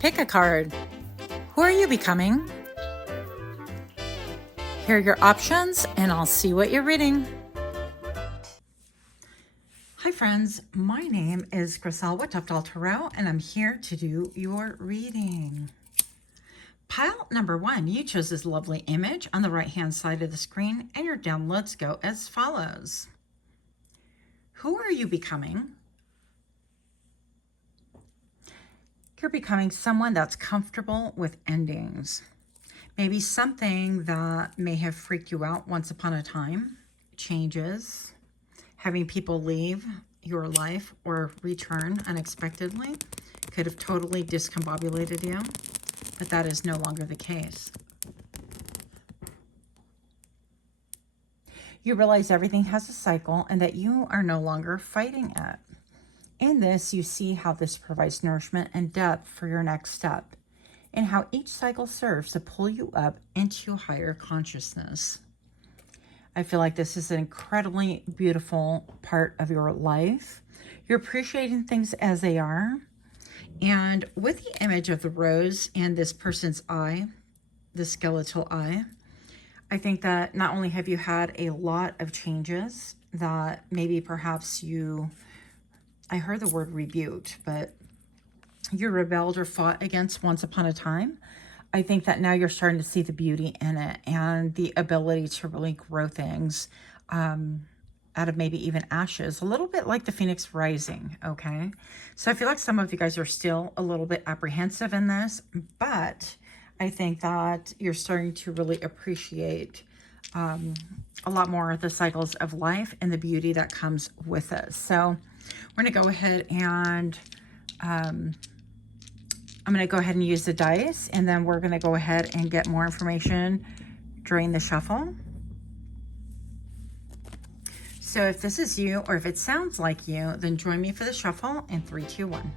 Pick a card. Who are you becoming? Here are your options, and I'll see what you're reading. Hi friends, my name is Griselle with Toughdolltarot, and I'm here to do your reading. Pile number 1, you chose this lovely image on the right-hand side of the screen, and your downloads go as follows. Who are you becoming? You're becoming someone that's comfortable with endings. Maybe something that may have freaked you out once upon a time changes. Having people leave your life or return unexpectedly could have totally discombobulated you, but that is no longer the case. You realize everything has a cycle and that you are no longer fighting it. In this, you see how this provides nourishment and depth for your next step, and how each cycle serves to pull you up into higher consciousness. I feel like this is an incredibly beautiful part of your life. You're appreciating things as they are. And with the image of the rose and this person's eye, the skeletal eye, I think that not only have you had a lot of changes that maybe perhaps I heard the word rebuked, but you rebelled or fought against once upon a time. I think that now you're starting to see the beauty in it and the ability to really grow things out of maybe even ashes, a little bit like the Phoenix rising, okay? So I feel like some of you guys are still a little bit apprehensive in this, but I think that you're starting to really appreciate a lot more of the cycles of life and the beauty that comes with it. So we're going to go ahead and I'm going to go ahead and use the dice, and then we're going to go ahead and get more information during the shuffle. So if this is you, or if it sounds like you, then join me for the shuffle in 3, 2, 1.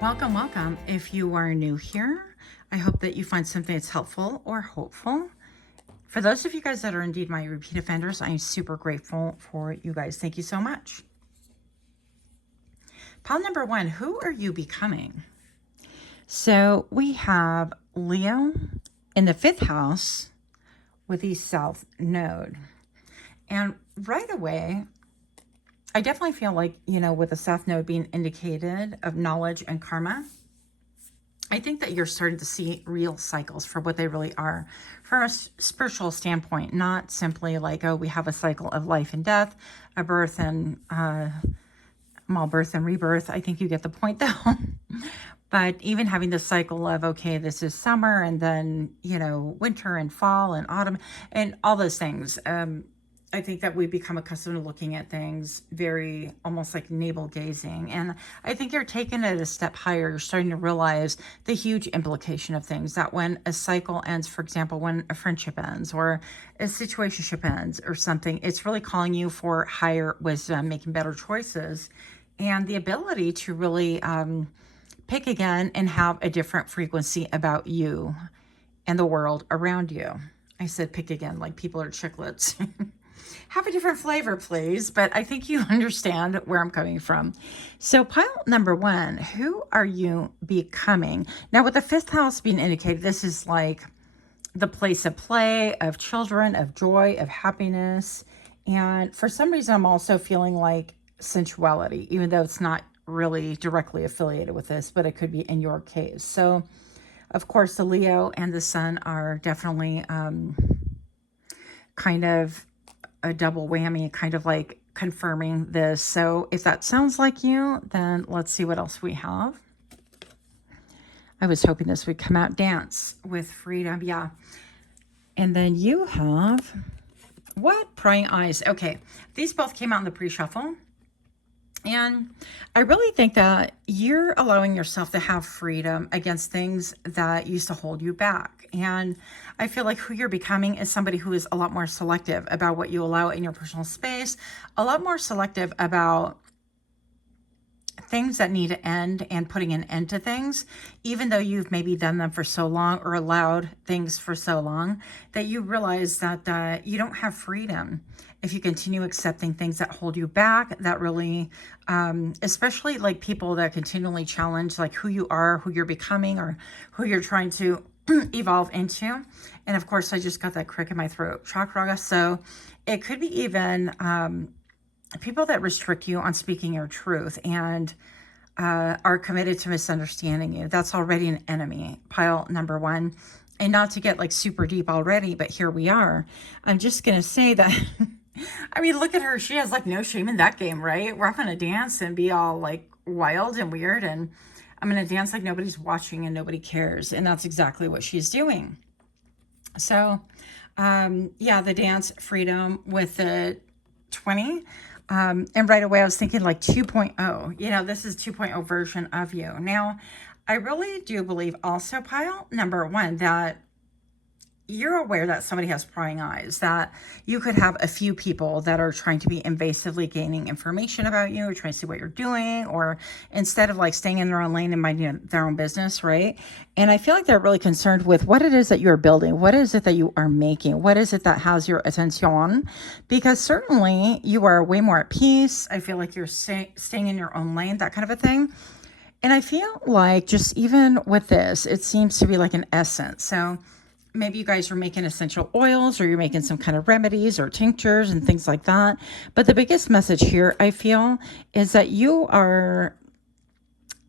Welcome, welcome. If you are new here, I hope that you find something that's helpful or hopeful. For those of you guys that are indeed my repeat offenders, I'm super grateful for you guys. Thank you so much. Pile number 1, who are you becoming? So we have Leo in the 5th house with the South Node. And right away, I definitely feel like, with the South Node being indicated of knowledge and karma, I think that you're starting to see real cycles for what they really are from a spiritual standpoint, not simply like, oh, we have a cycle of life and death, a birth and birth and rebirth. I think you get the point though. But even having the cycle of, okay, this is summer and then, winter and fall and autumn and all those things. I think that we become accustomed to looking at things very almost like navel gazing. And I think you're taking it a step higher. You're starting to realize the huge implication of things, that when a cycle ends, for example, when a friendship ends or a situationship ends or something, it's really calling you for higher wisdom, making better choices, and the ability to really pick again and have a different frequency about you and the world around you. I said pick again, like people are chiclets. Have a different flavor, please. But I think you understand where I'm coming from. So pile number 1, who are you becoming? Now with the 5th house being indicated, this is like the place of play, of children, of joy, of happiness. And for some reason, I'm also feeling like sensuality, even though it's not really directly affiliated with this, but it could be in your case. So of course, the Leo and the Sun are definitely kind of a double whammy, kind of like confirming this. So if that sounds like you, then let's see what else we have. I was hoping this would come out. Dance with freedom. Yeah. And then you have what? Prying eyes. Okay. These both came out in the pre-shuffle. And I really think that you're allowing yourself to have freedom against things that used to hold you back. And I feel like who you're becoming is somebody who is a lot more selective about what you allow in your personal space, a lot more selective about things that need to end and putting an end to things, even though you've maybe done them for so long or allowed things for so long, that you realize that you don't have freedom if you continue accepting things that hold you back, that really, especially like people that continually challenge like who you are, who you're becoming, or who you're trying to evolve into. And of course, I just got that crick in my throat chakra. So it could be even people that restrict you on speaking your truth and are committed to misunderstanding you. That's already an enemy, pile number one. And not to get like super deep already, but here we are. I'm just going to say that, I mean, look at her. She has like no shame in that game, right? We're going to dance and be all like wild and weird. And I'm going to dance like nobody's watching and nobody cares. And that's exactly what she's doing. So, yeah, the dance freedom with the 20. And right away I was thinking like 2.0, you know, this is 2.0 version of you. Now, I really do believe also, pile number one, that you're aware that somebody has prying eyes, that you could have a few people that are trying to be invasively gaining information about you or trying to see what you're doing, or instead of like staying in their own lane and minding their own business, right? And I feel like they're really concerned with what it is that you're building. What is it that you are making? What is it that has your attention? Because certainly you are way more at peace. I feel like you're staying in your own lane, that kind of a thing. And I feel like just even with this, it seems to be like an essence. So maybe you guys are making essential oils, or you're making some kind of remedies or tinctures and things like that. But the biggest message here, I feel, is that you are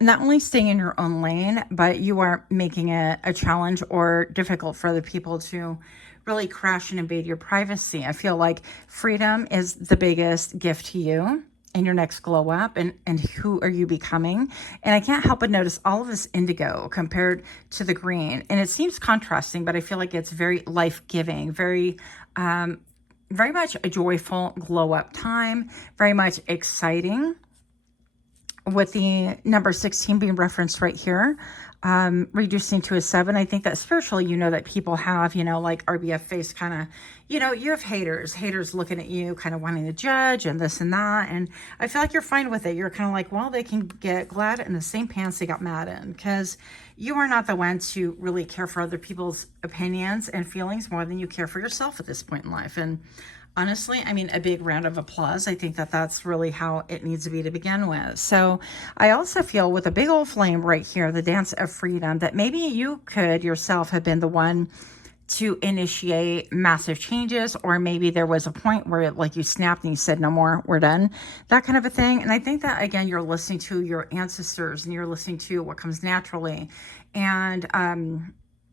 not only staying in your own lane, but you are making it a challenge or difficult for other people to really crash and invade your privacy. I feel like freedom is the biggest gift to you and your next glow up, and who are you becoming. And I can't help but notice all of this indigo compared to the green, and it seems contrasting, but I feel like it's very life-giving, very much a joyful glow up time, very much exciting, with the number 16 being referenced right here, reducing to a 7. I think that spiritually, you know, that people have, you know, like RBF face kind of, you know, you have haters looking at you, kind of wanting to judge and this and that. And I feel like you're fine with it. You're kind of like, well, they can get glad in the same pants they got mad in, because you are not the one to really care for other people's opinions and feelings more than you care for yourself at this point in life. And honestly, I mean, a big round of applause. I think that that's really how it needs to be to begin with. So I also feel with a big old flame right here, the dance of freedom, that maybe you could yourself have been the one to initiate massive changes, or maybe there was a point where like you snapped and you said, no more, we're done, that kind of a thing. And I think that, again, you're listening to your ancestors and you're listening to what comes naturally. And,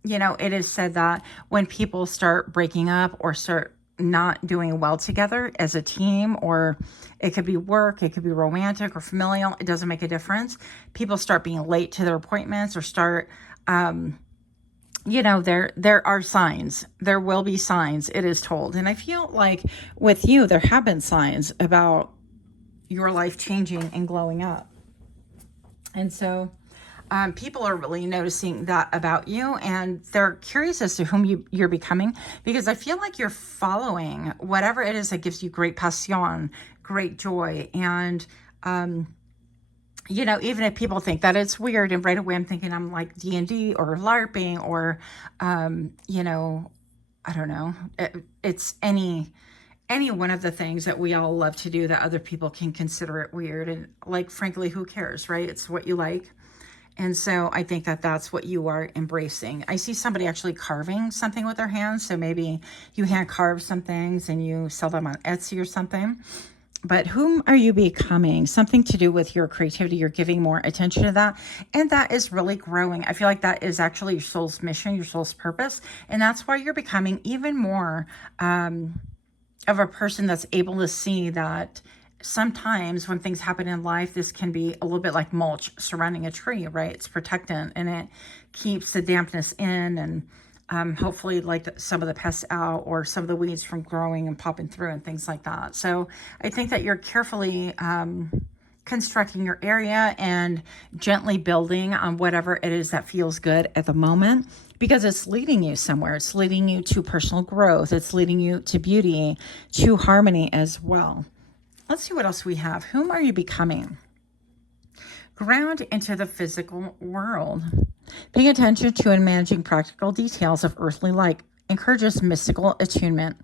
you know, it is said that when people start breaking up or start not doing well together as a team, or it could be work, it could be romantic or familial, it doesn't make a difference. People start being late to their appointments, or start, you know, there are signs. There will be signs, it is told. And I feel like with you, there have been signs about your life changing and glowing up. And so people are really noticing that about you, and they're curious as to whom you're becoming, because I feel like you're following whatever it is that gives you great passion, great joy. And, you know, even if people think that it's weird, and right away I'm thinking I'm like D&D or LARPing or, you know, I don't know. It's any one of the things that we all love to do that other people can consider it weird. And like, frankly, who cares, right? It's what you like. And so I think that that's what you are embracing. I see somebody actually carving something with their hands. So maybe you hand carve some things and you sell them on Etsy or something. But whom are you becoming? Something to do with your creativity. You're giving more attention to that. And that is really growing. I feel like that is actually your soul's mission, your soul's purpose. And that's why you're becoming even more of a person that's able to see that sometimes when things happen in life, this can be a little bit like mulch surrounding a tree, right? It's protectant, and it keeps the dampness in, and hopefully like some of the pests out, or some of the weeds from growing and popping through and things like that. So I think that you're carefully kind reconstructing your area and gently building on whatever it is that feels good at the moment, because it's leading you somewhere. It's leading you to personal growth. It's leading you to beauty, to harmony as well. Let's see what else we have. Whom are you becoming? Ground into the physical world. Paying attention to and managing practical details of earthly life encourages mystical attunement.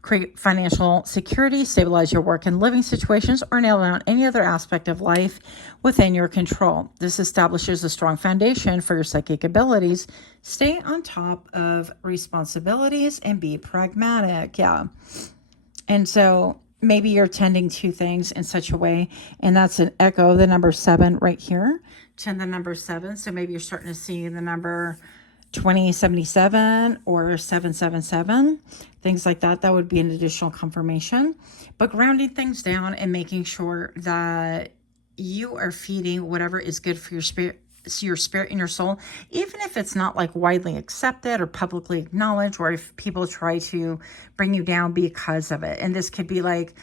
Create financial security, stabilize your work and living situations, or nail down any other aspect of life within your control. This establishes a strong foundation for your psychic abilities. Stay on top of responsibilities and be pragmatic. Yeah. And so maybe you're tending to things in such a way, and that's an echo of the number 7 right here. Tend the number 7. So maybe you're starting to see the number 2077 or 777, things like that. That would be an additional confirmation. But grounding things down and making sure that you are feeding whatever is good for your spirit and your soul, even if it's not like widely accepted or publicly acknowledged, or if people try to bring you down because of it. And this could be like,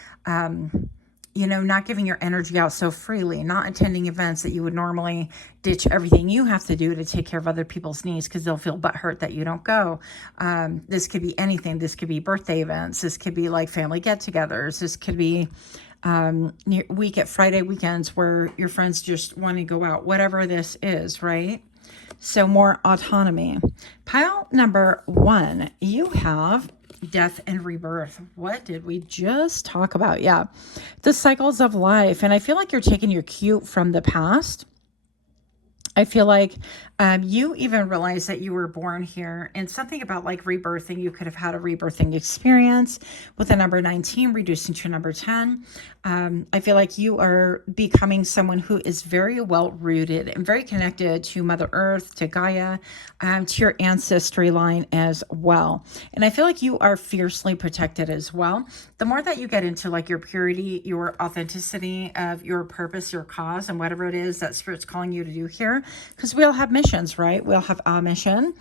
not giving your energy out so freely, not attending events that you would normally ditch everything you have to do to take care of other people's needs because they'll feel butthurt that you don't go. This could be anything. This could be birthday events. This could be like family get-togethers. This could be Friday weekends where your friends just want to go out, whatever this is, right? So more autonomy. Pile number 1, you have death and rebirth. What did we just talk about? Yeah, the cycles of life. And I feel like you're taking your cue from the past. I feel like you even realize that you were born here, and something about like rebirthing, you could have had a rebirthing experience with the number 19 reducing to number 10. I feel like you are becoming someone who is very well rooted and very connected to Mother Earth, to Gaia, to your ancestry line as well. And I feel like you are fiercely protected as well. The more that you get into like your purity, your authenticity of your purpose, your cause, and whatever it is that Spirit's calling you to do here, because we all have missions, right? We all have a mission.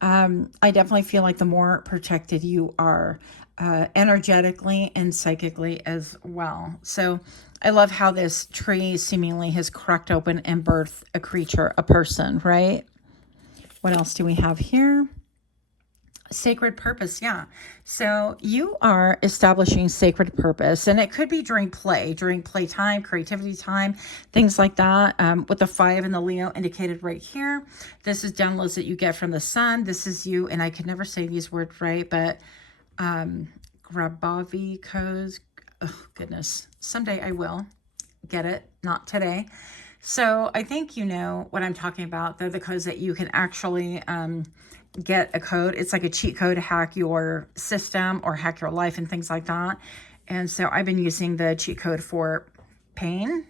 I definitely feel like the more protected you are energetically and psychically as well. So I love how this tree seemingly has cracked open and birthed a creature, a person, right? What else do we have here? Sacred purpose. Yeah. So you are establishing sacred purpose, and it could be during playtime, creativity time, things like that. With the 5 and the Leo indicated right here, this is downloads that you get from the sun. This is you. And I could never say these words right, but, Grabovicos. Oh goodness. Someday I will get it. Not today. So I think you know what I'm talking about. They're the codes that you can actually, get a code. It's like a cheat code to hack your system or hack your life and things like that. And so I've been using the cheat code for pain,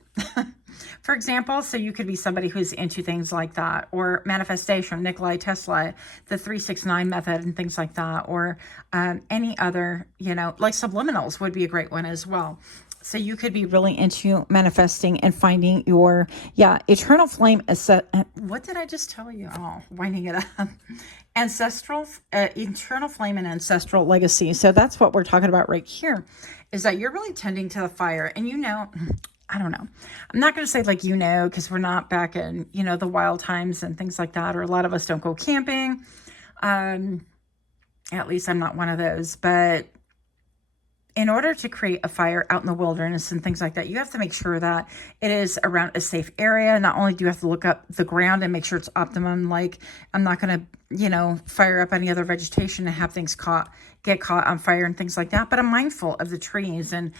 for example. So you could be somebody who's into things like that, or manifestation, Nikola Tesla, the 369 method and things like that, or any other, like subliminals would be a great one as well. So you could be really into manifesting and finding your, eternal flame. What did I just tell you? Oh, winding it up. Ancestral, eternal flame and ancestral legacy. So that's what we're talking about right here, is that you're really tending to the fire. And I don't know. I'm not going to say like, because we're not back in, the wild times and things like that. Or a lot of us don't go camping. At least I'm not one of those. But in order to create a fire out in the wilderness and things like that, you have to make sure that it is around a safe area. Not only do you have to look up the ground and make sure it's optimum, like I'm not going to, fire up any other vegetation and have things get caught on fire and things like that. But I'm mindful of the trees and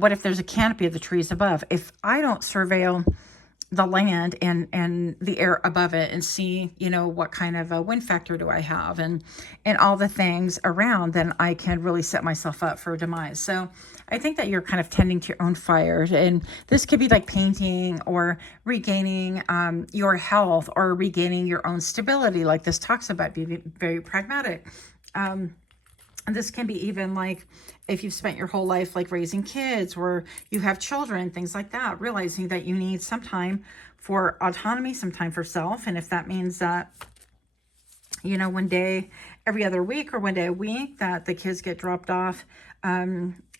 what if there's a canopy of the trees above? If I don't surveil the land and the air above it and see, what kind of a wind factor do I have and all the things around, then I can really set myself up for a demise. So I think that you're kind of tending to your own fire, and this could be like painting or regaining your health or regaining your own stability. Like this talks about being very pragmatic. And this can be even like if you've spent your whole life like raising kids, or you have children, things like that, realizing that you need some time for autonomy, some time for self. And if that means that, one day every other week or one day a week that the kids get dropped off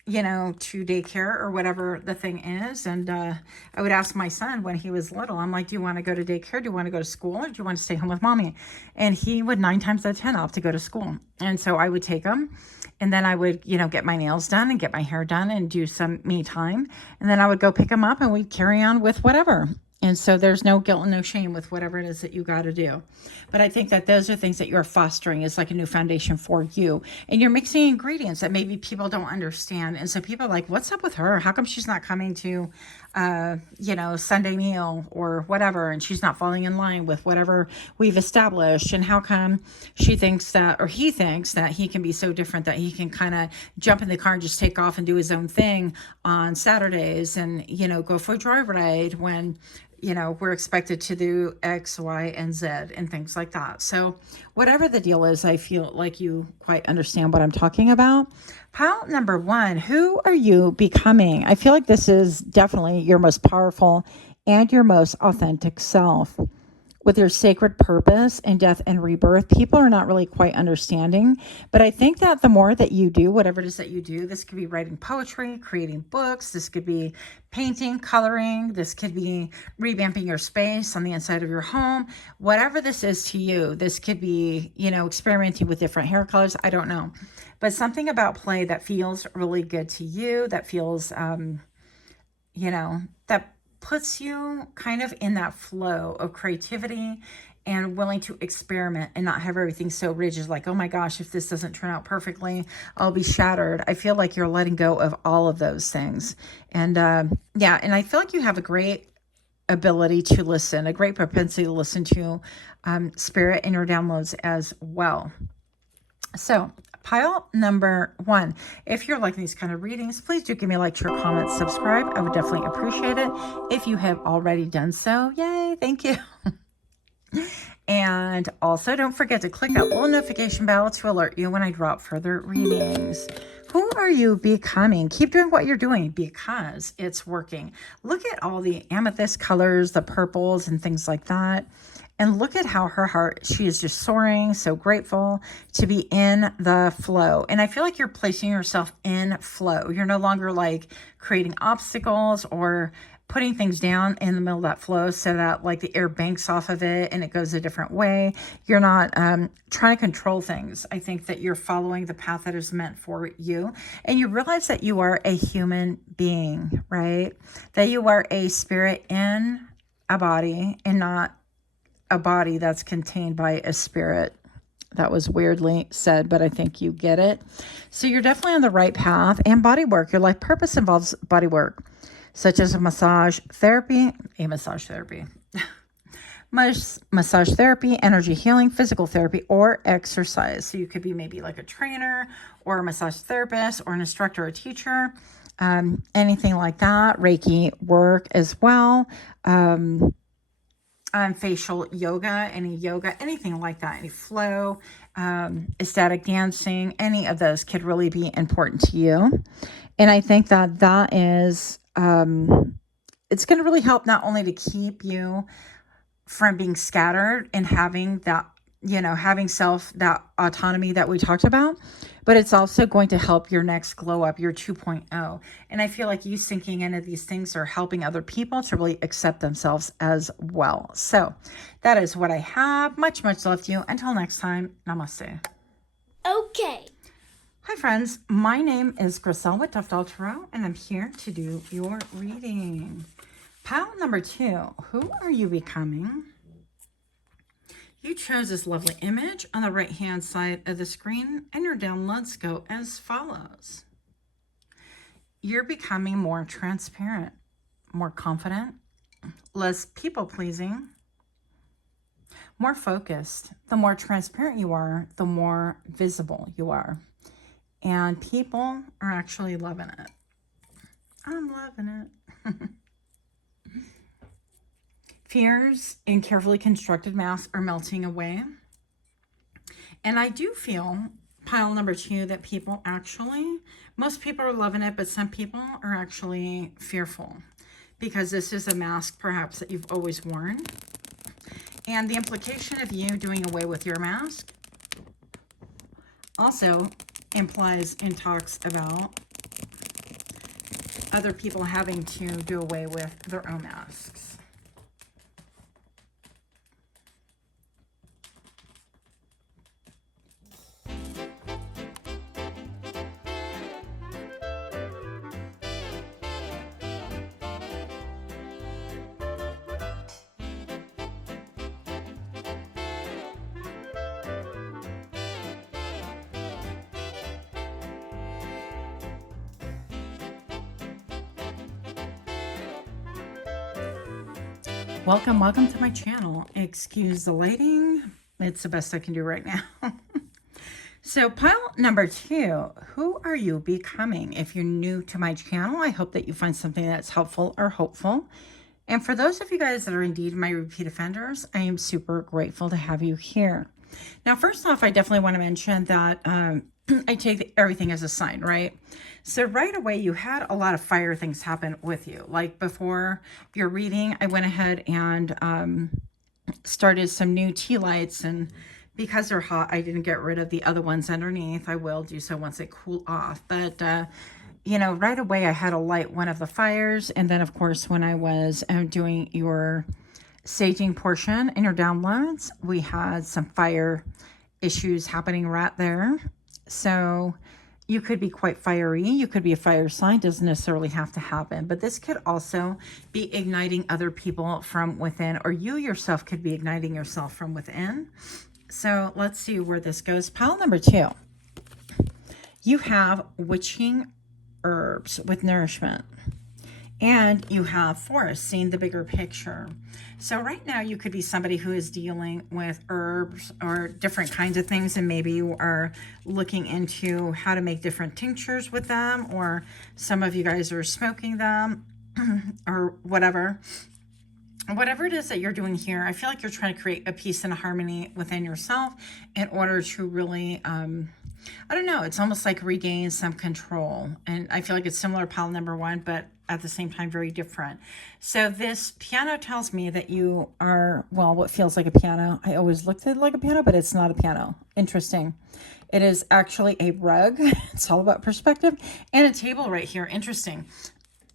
you know, to daycare or whatever the thing is. And I would ask my son when he was little, I'm like, do you want to go to daycare? Do you want to go to school? Or do you want to stay home with mommy? And he would 9 times out of 10 opt to go to school. And so I would take him, and then I would, you know, get my nails done and get my hair done and do some me time. And then I would go pick him up and we'd carry on with whatever. And so there's no guilt and no shame with whatever it is that you got to do. But I think that those are things that you're fostering is like a new foundation for you. And you're mixing ingredients that maybe people don't understand. And so people are like, what's up with her? How come she's not coming to, you know, Sunday meal or whatever? And she's not falling in line with whatever we've established. And how come she thinks that, or he thinks that he can be so different that he can kind of jump in the car and just take off and do his own thing on Saturdays and, you know, go for a drive ride when, you know, we're expected to do X, Y, and Z and things like that. So whatever the deal is, I feel like you quite understand what I'm talking about. Pile number 1, who are you becoming? I feel like this is definitely your most powerful and your most authentic self. With your sacred purpose and death and rebirth, people are not really quite understanding. But I think that the more that you do, whatever it is that you do, this could be writing poetry, creating books, this could be painting, coloring, this could be revamping your space on the inside of your home, whatever this is to you. This could be, you know, experimenting with different hair colors. I don't know. But something about play that feels really good to you, that feels, you know, that puts you kind of in that flow of creativity and willing to experiment and not have everything so rigid, like, oh my gosh, if this doesn't turn out perfectly, I'll be shattered. I feel like you're letting go of all of those things. And yeah, and I feel like you have a great ability to listen, a great propensity to listen to spirit in your downloads as well. So pile number 1, if you're liking these kind of readings, please do give me a like, share, comment, subscribe. I would definitely appreciate it. If you have already done so, yay, thank you. And also don't forget to click that little notification bell to alert you when I drop further readings. Who are you becoming? Keep doing what you're doing because it's working. Look at all the amethyst colors, the purples and things like that. And look at how her heart, she is just soaring, so grateful to be in the flow. And I feel like you're placing yourself in flow. You're no longer like creating obstacles or putting things down in the middle of that flow so that like the air banks off of it and it goes a different way. You're not trying to control things. I think that you're following the path that is meant for you. And you realize that you are a human being, right? That you are a spirit in a body and not a body that's contained by a spirit. That was weirdly said, but I think you get it. So you're definitely on the right path. And body work, your life purpose involves body work, such as massage therapy, massage therapy, energy healing, physical therapy, or exercise. So you could be maybe like a trainer or a massage therapist or an instructor or teacher, anything like that. Reiki work as well. Facial yoga, anything like that, any flow, ecstatic dancing, any of those could really be important to you. And I think that that is, it's going to really help not only to keep you from being scattered and having that, you know, having that autonomy that we talked about, but it's also going to help your next glow up, your 2.0. And I feel like you sinking into these things are helping other people to really accept themselves as well. So that is what I have. Much, much love to you. Until next time, namaste. Okay. Hi friends, my name is Griselle with Toughdolltarot, and I'm here to do your reading. Pile number 2, who are you becoming? You chose this lovely image on the right-hand side of the screen, and your downloads go as follows. You're becoming more transparent, more confident, less people-pleasing, more focused. The more transparent you are, the more visible you are. And people are actually loving it. I'm loving it. Fears and carefully constructed masks are melting away. And I do feel, pile number 2, that people actually, most people are loving it, but some people are actually fearful because this is a mask perhaps that you've always worn. And the implication of you doing away with your mask also implies and talks about other people having to do away with their own masks. Welcome to my channel. Excuse the lighting. It's the best I can do right now. So pile number 2, who are you becoming? If you're new to my channel, I hope that you find something that's helpful or hopeful. And for those of you guys that are indeed my repeat offenders, I am super grateful to have you here. Now, first off, I definitely want to mention that I take everything as a sign, right? So right away, you had a lot of fire things happen with you. Like before your reading, I went ahead and started some new tea lights, and because they're hot, I didn't get rid of the other ones underneath. I will do so once they cool off. But, you know, right away, I had to light one of the fires. And then, of course, when I was doing your saging portion in your downloads, we had some fire issues happening right there. So you could be quite fiery. You could be a fire sign. Doesn't necessarily have to happen. But this could also be igniting other people from within, or you yourself could be igniting yourself from within. So let's see where this goes. Pile number 2. You have witching herbs with nourishment. And you have forest, seeing the bigger picture. So right now you could be somebody who is dealing with herbs or different kinds of things, and maybe you are looking into how to make different tinctures with them, or some of you guys are smoking them or whatever. Whatever it is that you're doing here, I feel like you're trying to create a peace and a harmony within yourself in order to really, I don't know, it's almost like regain some control. And I feel like it's similar to pile number 1, but at the same time, very different. So this piano tells me that you are, well, what feels like a piano. I always looked at it like a piano, but it's not a piano. Interesting. It is actually a rug. It's all about perspective. And a table right here. Interesting.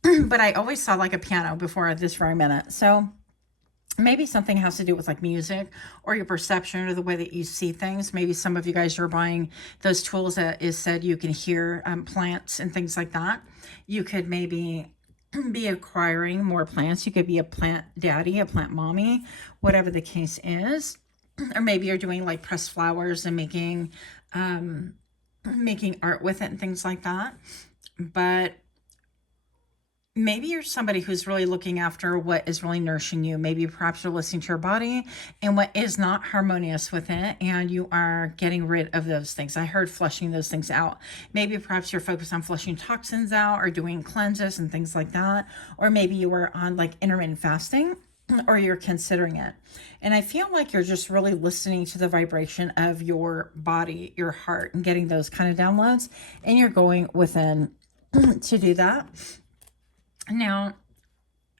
But I always saw like a piano before this very minute. So maybe something has to do with like music or your perception or the way that you see things. Maybe some of you guys are buying those tools that is said you can hear plants and things like that. You could maybe be acquiring more plants. You could be a plant daddy, a plant mommy, whatever the case is. Or maybe you're doing like pressed flowers and making art with it and things like that. But maybe you're somebody who's really looking after what is really nourishing you. Maybe perhaps you're listening to your body and what is not harmonious with it, and you are getting rid of those things. I heard flushing those things out. Maybe perhaps you're focused on flushing toxins out or doing cleanses and things like that. Or maybe you were on like intermittent fasting, or you're considering it. And I feel like you're just really listening to the vibration of your body, your heart, and getting those kind of downloads. And you're going within to do that. Now,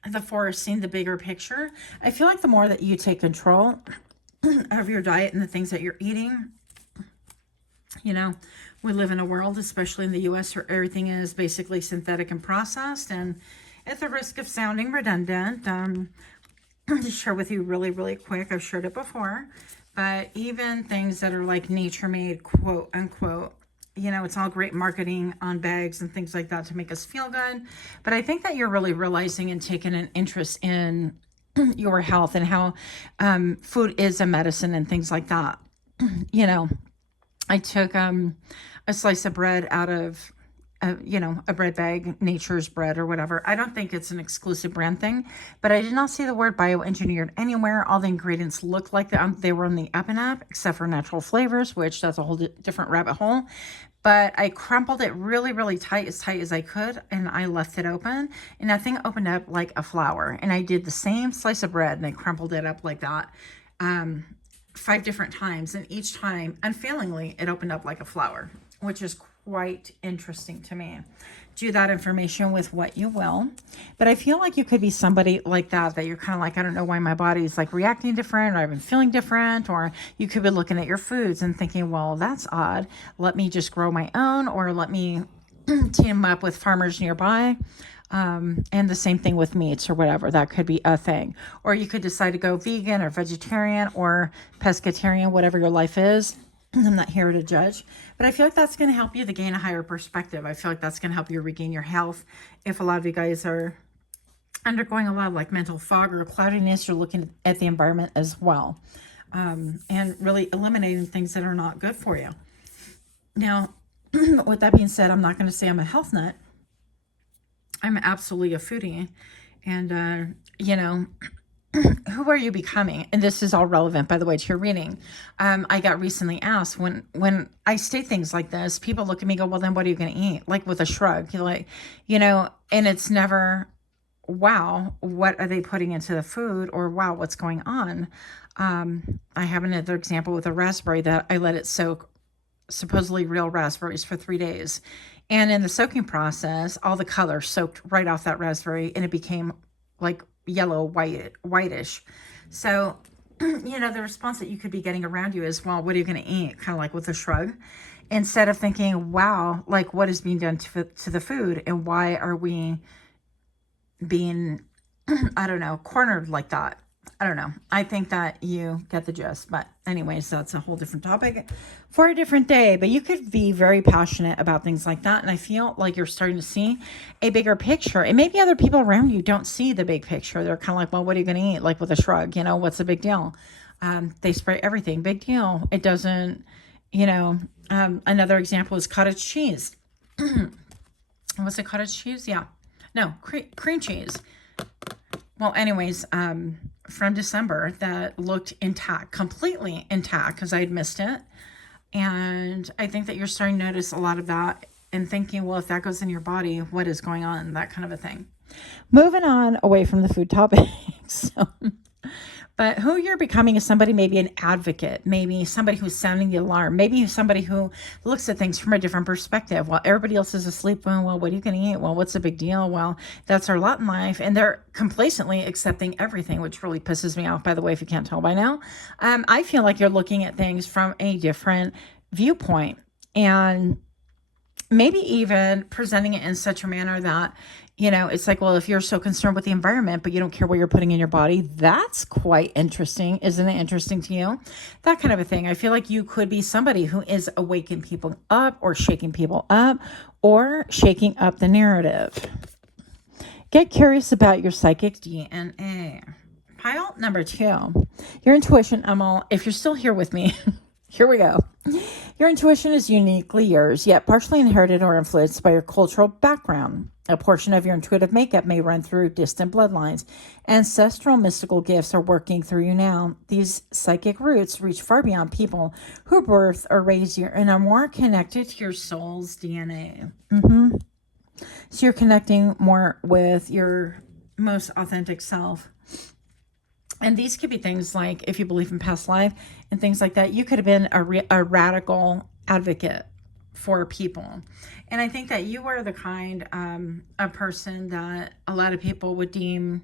the forest, seeing the bigger picture, I feel like the more that you take control of your diet and the things that you're eating, you know, we live in a world, especially in the US, where everything is basically synthetic and processed. And at the risk of sounding redundant, to share with you really, really quick, I've shared it before, but even things that are like nature made, quote unquote, you know, it's all great marketing on bags and things like that to make us feel good. But I think that you're really realizing and taking an interest in your health and how food is a medicine and things like that. You know, I took a slice of bread out of, you know, a bread bag, Nature's Bread or whatever. I don't think it's an exclusive brand thing, but I did not see the word bioengineered anywhere. All the ingredients looked like they were on the up and up, except for natural flavors, which that's a whole different rabbit hole. But I crumpled it really, really tight as I could, and I left it open, and that thing opened up like a flower. And I did the same slice of bread, and I crumpled it up like that 5 different times, and each time, unfailingly, it opened up like a flower, which is quite interesting to me. Do that information with what you will. But I feel like you could be somebody like that you're kind of like, I don't know why my body is like reacting different, or I've been feeling different. Or you could be looking at your foods and thinking, well, that's odd. Let me just grow my own, or let me team up with farmers nearby. And the same thing with meats or whatever. That could be a thing. Or you could decide to go vegan or vegetarian or pescatarian, whatever your life is. I'm not here to judge, but I feel like that's going to help you to gain a higher perspective. I feel like that's going to help you regain your health. If a lot of you guys are undergoing a lot of like mental fog or cloudiness, you're looking at the environment as well. And really eliminating things that are not good for you. Now, with that being said, I'm not going to say I'm a health nut. I'm absolutely a foodie. And, you know, who are you becoming? And this is all relevant, by the way, to your reading. I got recently asked when I state things like this, people look at me and go, well, then what are you going to eat? Like with a shrug, you're like, you know, and it's never, wow, what are they putting into the food? Or wow, what's going on? I have another example with a raspberry that I let it soak, supposedly real raspberries, for 3 days. And in the soaking process, all the color soaked right off that raspberry and it became like yellow, whitish. So, you know, the response that you could be getting around you is, well, what are you going to eat? Kind of like with a shrug, instead of thinking, wow, like what is being done to the food and why are we being, I don't know, cornered like that. I don't know. I think that you get the gist. But anyways, that's a whole different topic for a different day. But you could be very passionate about things like that. And I feel like you're starting to see a bigger picture. And maybe other people around you don't see the big picture. They're kind of like, well, what are you going to eat? Like with a shrug, you know, what's the big deal? They spray everything. Big deal. It doesn't, you know, another example is cottage cheese. Was it cottage cheese? Yeah. No, cream cheese. Well, anyways, from December that looked intact, completely intact, because I had missed it. And I think that you're starting to notice a lot of that and thinking, well, if that goes in your body, what is going on? That kind of a thing. Moving on away from the food topics. But who you're becoming is somebody, maybe an advocate, maybe somebody who's sounding the alarm, maybe somebody who looks at things from a different perspective. While everybody else is asleep, well, what are you going to eat? Well, what's the big deal? Well, that's our lot in life. And they're complacently accepting everything, which really pisses me off, by the way, if you can't tell by now. I feel like you're looking at things from a different viewpoint and maybe even presenting it in such a manner that, you know, it's like, well, if you're so concerned with the environment, but you don't care what you're putting in your body, that's quite interesting. Isn't it interesting to you? That kind of a thing. I feel like you could be somebody who is awakening people up or shaking people up or shaking up the narrative. Get curious about your psychic DNA. Pile number 2, your intuition. If you're still here with me, here we go. Your intuition is uniquely yours, yet partially inherited or influenced by your cultural background. A portion of your intuitive makeup may run through distant bloodlines. Ancestral mystical gifts are working through you now. These psychic roots reach far beyond people who birth or raise you and are more connected to your soul's DNA. So you're connecting more with your most authentic self. And these could be things like, if you believe in past life and things like that, you could have been a radical advocate for people. And I think that you are the kind of person that a lot of people would deem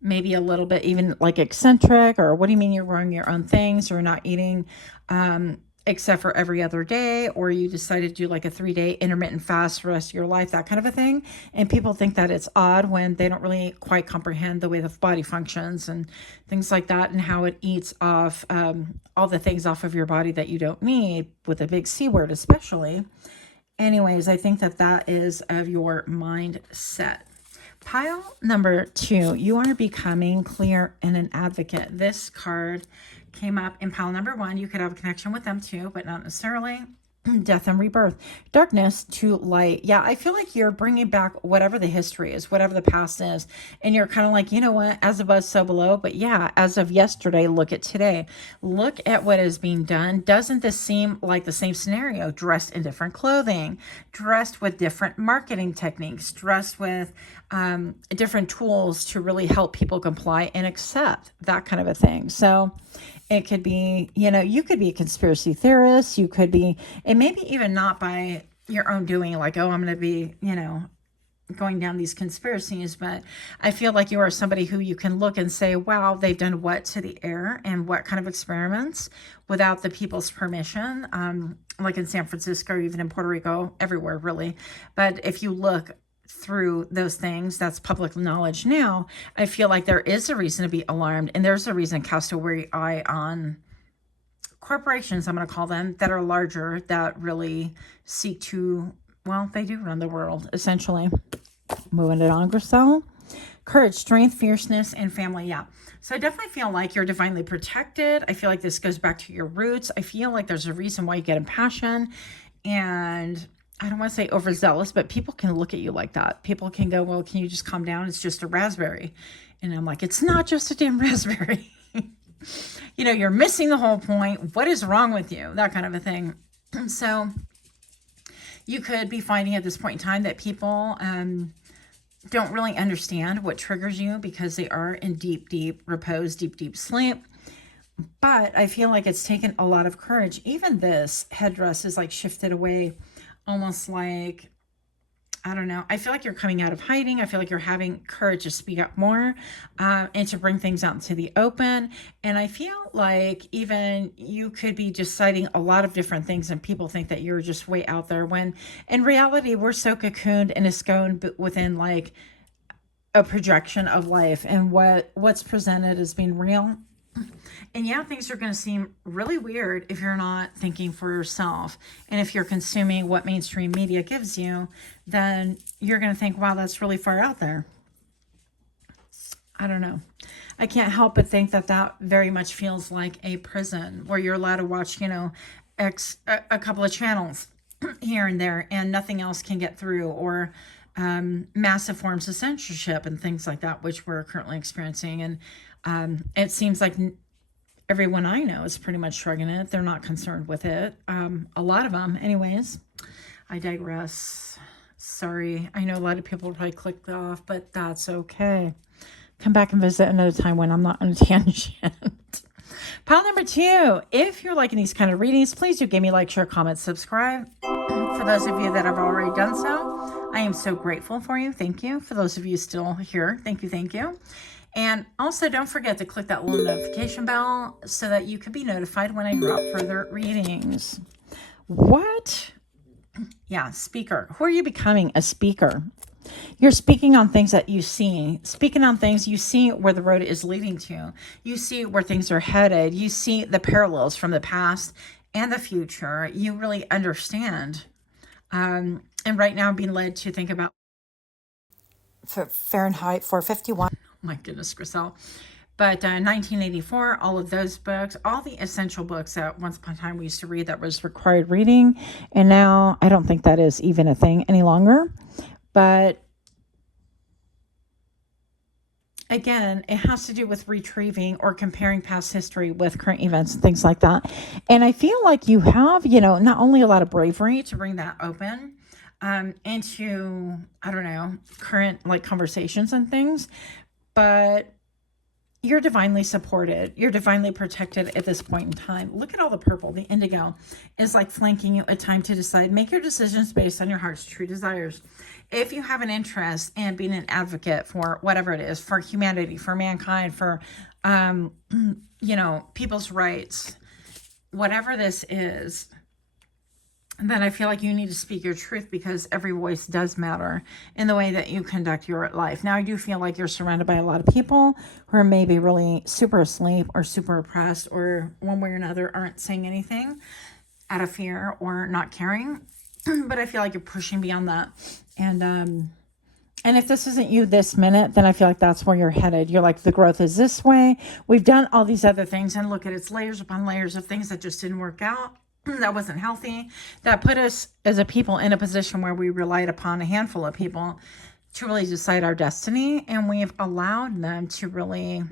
maybe a little bit even like eccentric, or what do you mean you're growing your own things or not eating except for every other day, or you decided to do like a 3-day intermittent fast for the rest of your life, that kind of a thing. And people think that it's odd when they don't really quite comprehend the way the body functions and things like that, and how it eats off all the things off of your body that you don't need, with a big C word especially. Anyways, I think that that is of your mindset. Pile number 2, you are becoming clear and an advocate. This card came up in pile number 1. You could have a connection with them too, but not necessarily. Death and rebirth, darkness to light. Yeah, I feel like you're bringing back whatever the history is, whatever the past is. And you're kind of like, you know what, as above, so below. But yeah, as of yesterday, look at today. Look at what is being done. Doesn't this seem like the same scenario? Dressed in different clothing, dressed with different marketing techniques, dressed with different tools to really help people comply and accept, that kind of a thing. So it could be, you know, you could be a conspiracy theorist. You could be, and maybe even not by your own doing, like, oh, I'm going to be, you know, going down these conspiracies. But I feel like you are somebody who you can look and say, wow, they've done what to the air and what kind of experiments without the people's permission. Like in San Francisco, even in Puerto Rico, everywhere really. But if you look through those things. That's public knowledge now. I feel like there is a reason to be alarmed, and there's a reason to cast a wary eye on corporations, I'm going to call them, that are larger, that really seek to, well, they do run the world, essentially. Moving it on, Griselle. Courage, strength, fierceness, and family. Yeah. So I definitely feel like you're divinely protected. I feel like this goes back to your roots. I feel like there's a reason why you get impassioned. And I don't want to say overzealous, but people can look at you like that. People can go, well, can you just calm down? It's just a raspberry. And I'm like, it's not just a damn raspberry. You know, you're missing the whole point. What is wrong with you? That kind of a thing. So you could be finding at this point in time that people don't really understand what triggers you because they are in deep, deep repose, deep, deep sleep. But I feel like it's taken a lot of courage. Even this headdress is like shifted away, almost like, I don't know. I feel like you're coming out of hiding. I feel like you're having courage to speak up more and to bring things out into the open. And I feel like even you could be deciding a lot of different things and people think that you're just way out there when in reality, we're so cocooned and esconed within like a projection of life and what's presented as being real. And yeah, things are going to seem really weird if you're not thinking for yourself. And if you're consuming what mainstream media gives you, then you're going to think, wow, that's really far out there. I don't know. I can't help but think that that very much feels like a prison where you're allowed to watch, you know, a couple of channels here and there and nothing else can get through, or massive forms of censorship and things like that, which we're currently experiencing. And it seems like everyone I know is pretty much shrugging it. They're not concerned with it. A lot of them, anyways. I digress. Sorry. I know a lot of people probably clicked off, but that's okay. Come back and visit another time when I'm not on a tangent. Pile number 2. If you're liking these kind of readings, please do give me a like, share, comment, subscribe. For those of you that have already done so, I am so grateful for you. Thank you. For those of you still here, thank you, thank you. And also don't forget to click that little notification bell so that you can be notified when I drop further readings. What? Yeah, speaker. Who are you becoming? A speaker. You're speaking on things that you see. Speaking on things, you see where the road is leading to. You see where things are headed. You see the parallels from the past and the future. You really understand. And right now I'm being led to think about Fahrenheit 451. Oh my goodness, Griselle. But 1984, all of those books, all the essential books that once upon a time we used to read that was required reading. And now I don't think that is even a thing any longer. But again, it has to do with retrieving or comparing past history with current events and things like that. And I feel like you have, you know, not only a lot of bravery to bring that open into, I don't know, current like conversations and things, but you're divinely supported. You're divinely protected at this point in time. Look at all the purple. The indigo is like flanking you, a time to decide. Make your decisions based on your heart's true desires. If you have an interest in being an advocate for whatever it is, for humanity, for mankind, for, you know, people's rights, whatever this is, then I feel like you need to speak your truth because every voice does matter in the way that you conduct your life. Now, I do feel like you're surrounded by a lot of people who are maybe really super asleep or super oppressed or one way or another aren't saying anything out of fear or not caring. But I feel like you're pushing beyond that. And if this isn't you this minute, then I feel like that's where you're headed. You're like, the growth is this way. We've done all these other things and look at it's layers upon layers of things that just didn't work out. That wasn't healthy. That put us as a people in a position where we relied upon a handful of people to really decide our destiny. And we've allowed them to really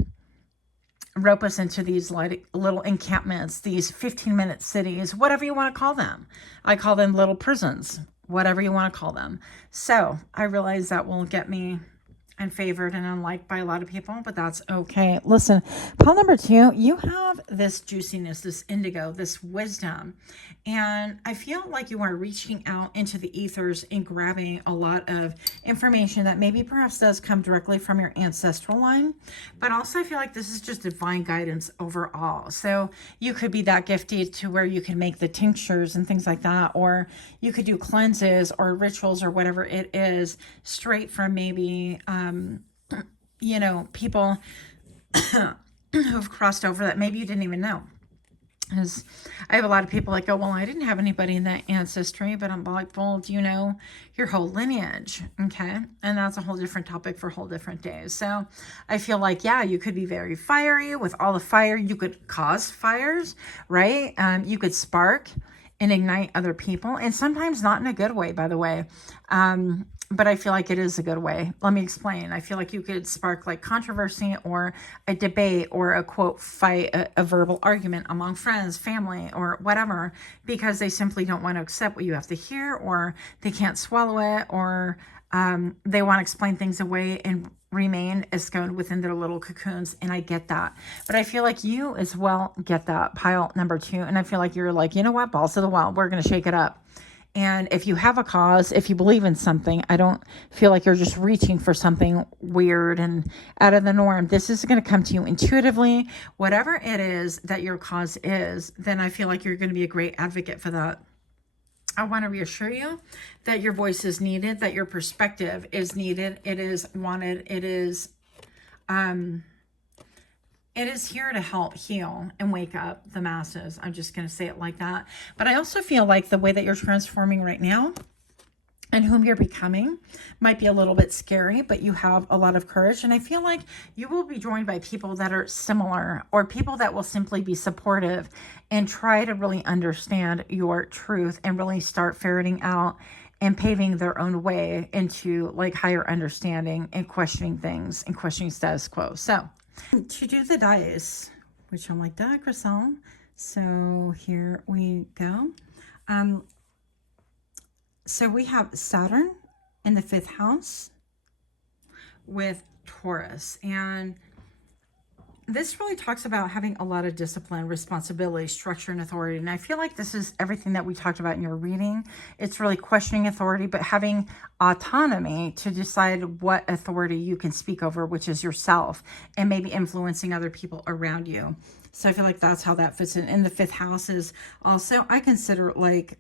rope us into these like little encampments, these 15-minute cities, whatever you want to call them. I call them little prisons, whatever you want to call them. So I realize that will get me and favored and unliked by a lot of people, but that's okay. Listen, pile number 2, you have this juiciness, this indigo, this wisdom. And I feel like you are reaching out into the ethers and grabbing a lot of information that maybe perhaps does come directly from your ancestral line. But also I feel like this is just divine guidance overall. So you could be that gifted to where you can make the tinctures and things like that, or you could do cleanses or rituals or whatever it is straight from maybe, you know, people who've crossed over that maybe you didn't even know. Because I have a lot of people like, oh, well, I didn't have anybody in that ancestry, but I'm like, well, do you know your whole lineage? Okay. And that's a whole different topic for whole different days. So I feel like, yeah, you could be very fiery with all the fire. You could cause fires, right? You could spark and ignite other people, and sometimes not in a good way, by the way. But I feel like it is a good way. Let me explain. I feel like you could spark like controversy or a debate or a quote fight, a verbal argument among friends, family, or whatever, because they simply don't want to accept what you have to hear, or they can't swallow it, or they want to explain things away and remain ensconced within their little cocoons. And I get that. But I feel like you as well get that, pile number 2. And I feel like you're like, you know what, balls to the wall, we're going to shake it up. And if you have a cause, if you believe in something, I don't feel like you're just reaching for something weird and out of the norm. This is going to come to you intuitively. Whatever it is that your cause is, then I feel like you're going to be a great advocate for that. I want to reassure you that your voice is needed, that your perspective is needed. It is wanted. It is here to help heal and wake up the masses. I'm just going to say it like that. But I also feel like the way that you're transforming right now and whom you're becoming might be a little bit scary, but you have a lot of courage. And I feel like you will be joined by people that are similar, or people that will simply be supportive and try to really understand your truth and really start ferreting out and paving their own way into like higher understanding and questioning things and questioning status quo. So to do the dice, which I'm like, duh, Griselle. So here we go. So we have Saturn in the 5th house with Taurus. And this really talks about having a lot of discipline, responsibility, structure, and authority. And I feel like this is everything that we talked about in your reading. It's really questioning authority, but having autonomy to decide what authority you can speak over, which is yourself, and maybe influencing other people around you. So I feel like that's how that fits in. And the 5th house is also, I consider like,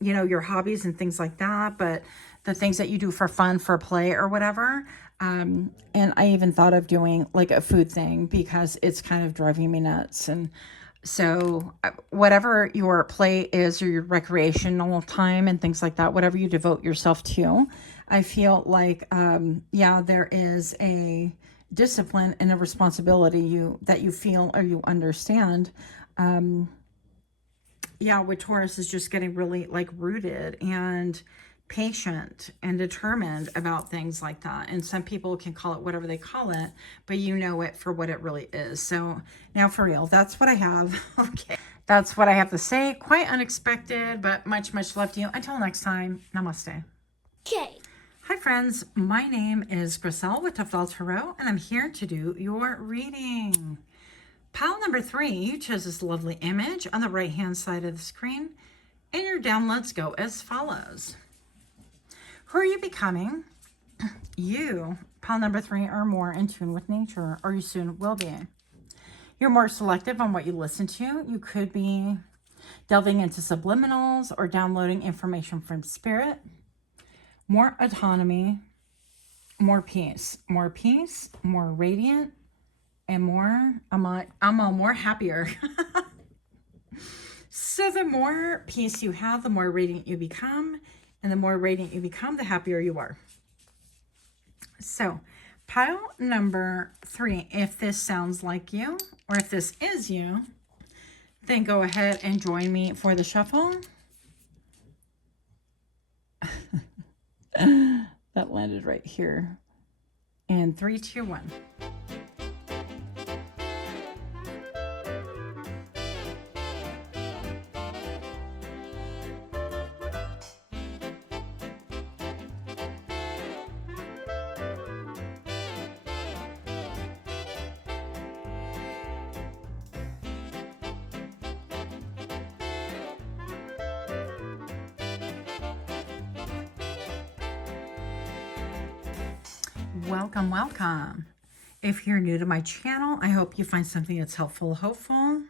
you know, your hobbies and things like that, but the things that you do for fun, for play or whatever. And I even thought of doing like a food thing because it's kind of driving me nuts. And so whatever your play is, or your recreational time and things like that, whatever you devote yourself to, I feel like, yeah, there is a discipline and a responsibility that you feel or you understand. Yeah, with Taurus is just getting really like rooted and patient and determined about things like that. And some people can call it whatever they call it, but you know it for what it really is. So now for real, that's what I have. Okay. That's what I have to say. Quite unexpected, but much, much love to you. Until next time, namaste. Okay. Hi friends, my name is Griselle with Toughdolltarot, and I'm here to do your reading. Pile number 3, you chose this lovely image on the right-hand side of the screen, and your downloads go as follows. Who are you becoming? You, pile number 3, are more in tune with nature, or you soon will be. You're more selective on what you listen to. You could be delving into subliminals or downloading information from spirit. More autonomy, more peace, more radiant, and more, I'm a more happier. So the more peace you have, the more radiant you become, and the more radiant you become, the happier you are. So pile number 3, if this sounds like you, or if this is you, then go ahead and join me for the shuffle. That landed right here. And 3, 2, 1. Welcome, welcome. If you're new to my channel, I hope you find something that's helpful, hopeful.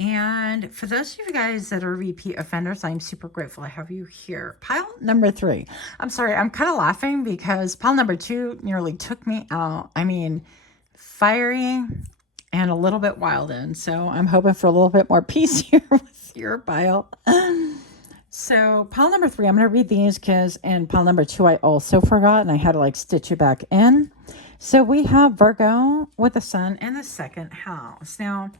And for those of you guys that are repeat offenders, I'm super grateful to have you here. Pile number 3. I'm sorry, I'm kind of laughing because pile number 2 nearly took me out. I mean, fiery and a little bit wild in. So I'm hoping for a little bit more peace here with your pile. So pile number 3, I'm going to read these because in pile number 2, I also forgot and I had to like stitch it back in. So we have Virgo with the sun in the 2nd house. Now,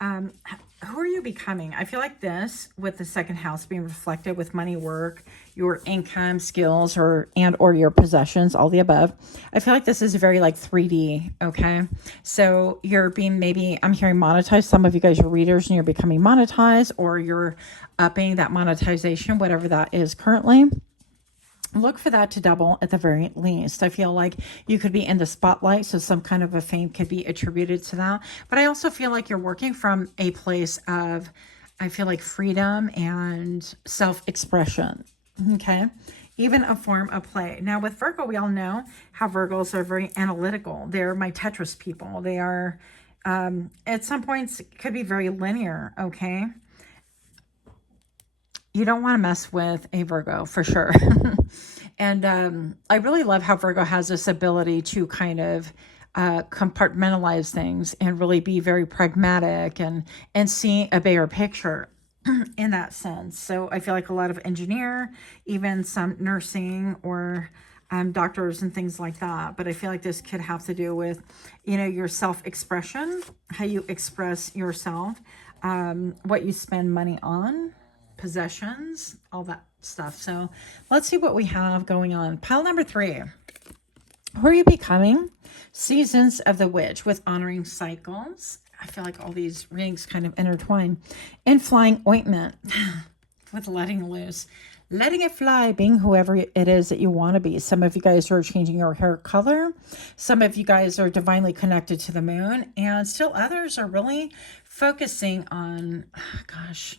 who are you becoming? I feel like this with the 2nd house being reflected with money, work, your income, skills, or your possessions, all the above. I feel like this is very like 3D. Okay. So you're being, maybe I'm hearing monetized. Some of you guys are readers and you're becoming monetized, or you're upping that monetization, whatever that is currently. Look for that to double at the very least. I feel like you could be in the spotlight, so some kind of a fame could be attributed to that. But I also feel like you're working from a place of, I feel like, freedom and self-expression. Okay. Even a form of play. Now with Virgo, we all know how Virgos are very analytical. They're my Tetris people. They are, at some points, could be very linear. Okay. You don't want to mess with a Virgo for sure. And I really love how Virgo has this ability to kind of compartmentalize things and really be very pragmatic and see a bigger picture in that sense. So I feel like a lot of engineer, even some nursing or doctors and things like that. But I feel like this could have to do with, your self-expression, how you express yourself, what you spend money on, possessions, all that stuff. So let's see what we have going on. Pile number 3. Who are you becoming? Seasons of the Witch with honoring cycles. I feel like all these rings kind of intertwine. And flying ointment with letting loose. Letting it fly, being whoever it is that you want to be. Some of you guys are changing your hair color. Some of you guys are divinely connected to the moon. And still others are really focusing on, gosh,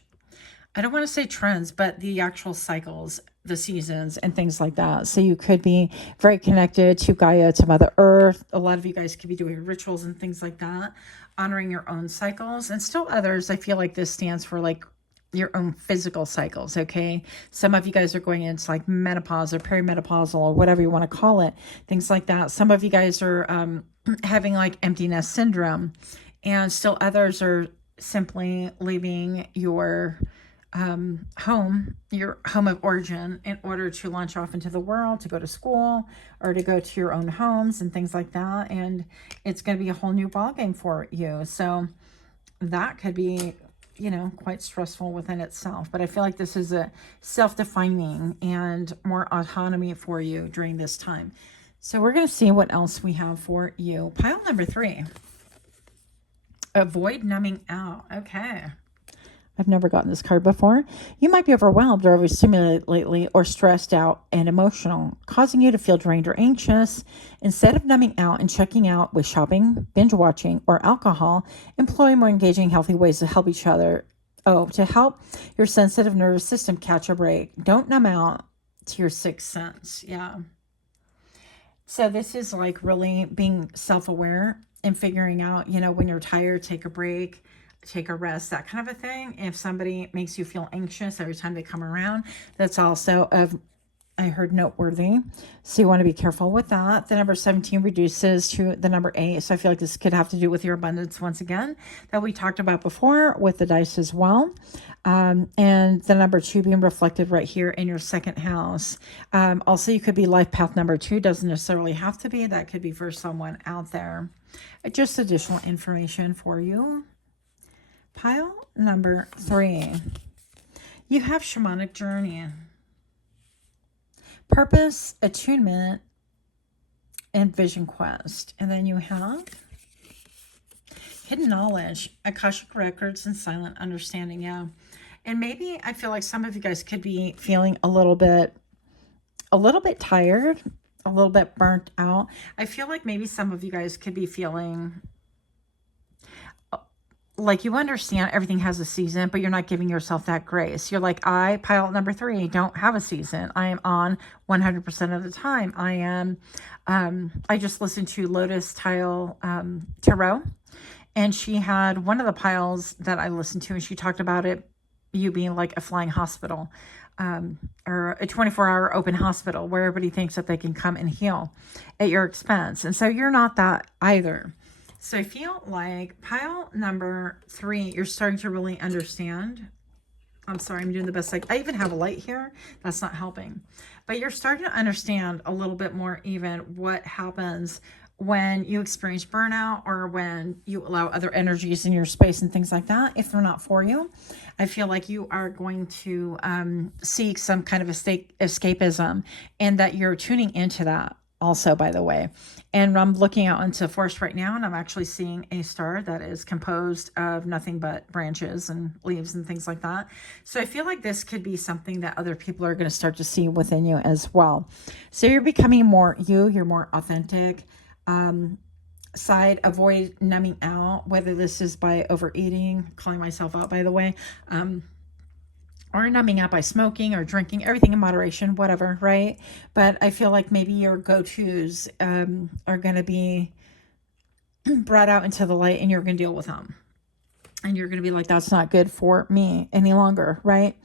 I don't want to say trends, but the actual cycles, the seasons and things like that. So you could be very connected to Gaia, to Mother Earth. A lot of you guys could be doing rituals and things like that, honoring your own cycles. And still others, I feel like this stands for like your own physical cycles. Okay. Some of you guys are going into like menopause or perimenopausal or whatever you want to call it, things like that. Some of you guys are having like empty nest syndrome, and still others are simply leaving your your home of origin in order to launch off into the world, to go to school or to go to your own homes and things like that. And it's going to be a whole new ballgame for you. So that could be, quite stressful within itself. But I feel like this is a self-defining and more autonomy for you during this time. So we're going to see what else we have for you. Pile number 3. Avoid numbing out. Okay. I've never gotten this card before. You might be overwhelmed or overstimulated lately, or stressed out and emotional, causing you to feel drained or anxious. Instead of numbing out and checking out with shopping, binge watching, or alcohol, employ more engaging, healthy ways to help each other. To help your sensitive nervous system catch a break. Don't numb out to your 6th sense. Yeah. So this is like really being self-aware and figuring out, when you're tired, take a break. Take a rest, that kind of a thing. If somebody makes you feel anxious every time they come around, that's also I heard noteworthy. So you want to be careful with that. The number 17 reduces to the number 8. So I feel like this could have to do with your abundance once again, that we talked about before with the dice as well. And the number 2 being reflected right here in your 2nd house. Also, you could be life path number 2. Doesn't necessarily have to be. That could be for someone out there. Just additional information for you. Pile number 3. You have shamanic journey, purpose, attunement, and vision quest. And then you have hidden knowledge, Akashic records, and silent understanding. Yeah. And maybe I feel like some of you guys could be feeling a little bit tired, a little bit burnt out. I feel like maybe some of you guys could be feeling like you understand everything has a season, but you're not giving yourself that grace. You're like, I, pile number 3, don't have a season. I am on 100% of the time. I am, I just listened to Lotus Tile Tarot, and she had one of the piles that I listened to, and she talked about it, you being like a flying hospital, or a 24-hour open hospital where everybody thinks that they can come and heal at your expense. And so you're not that either. So I feel like pile number 3, you're starting to really understand. I'm sorry, I'm doing the best I even have a light here. That's not helping. But you're starting to understand a little bit more even what happens when you experience burnout, or when you allow other energies in your space and things like that. If they're not for you, I feel like you are going to seek some kind of escapism, and that you're tuning into that also, by the way. And I'm looking out into forest right now, and I'm actually seeing a star that is composed of nothing but branches and leaves and things like that. So I feel like this could be something that other people are going to start to see within you as well. So you're becoming more you're more authentic side. Avoid numbing out, whether this is by overeating, calling myself out, by the way, or numbing out by smoking or drinking, everything in moderation, whatever, right? But I feel like maybe your go-tos are going to be brought out into the light, and you're going to deal with them. And you're going to be like, that's not good for me any longer, right?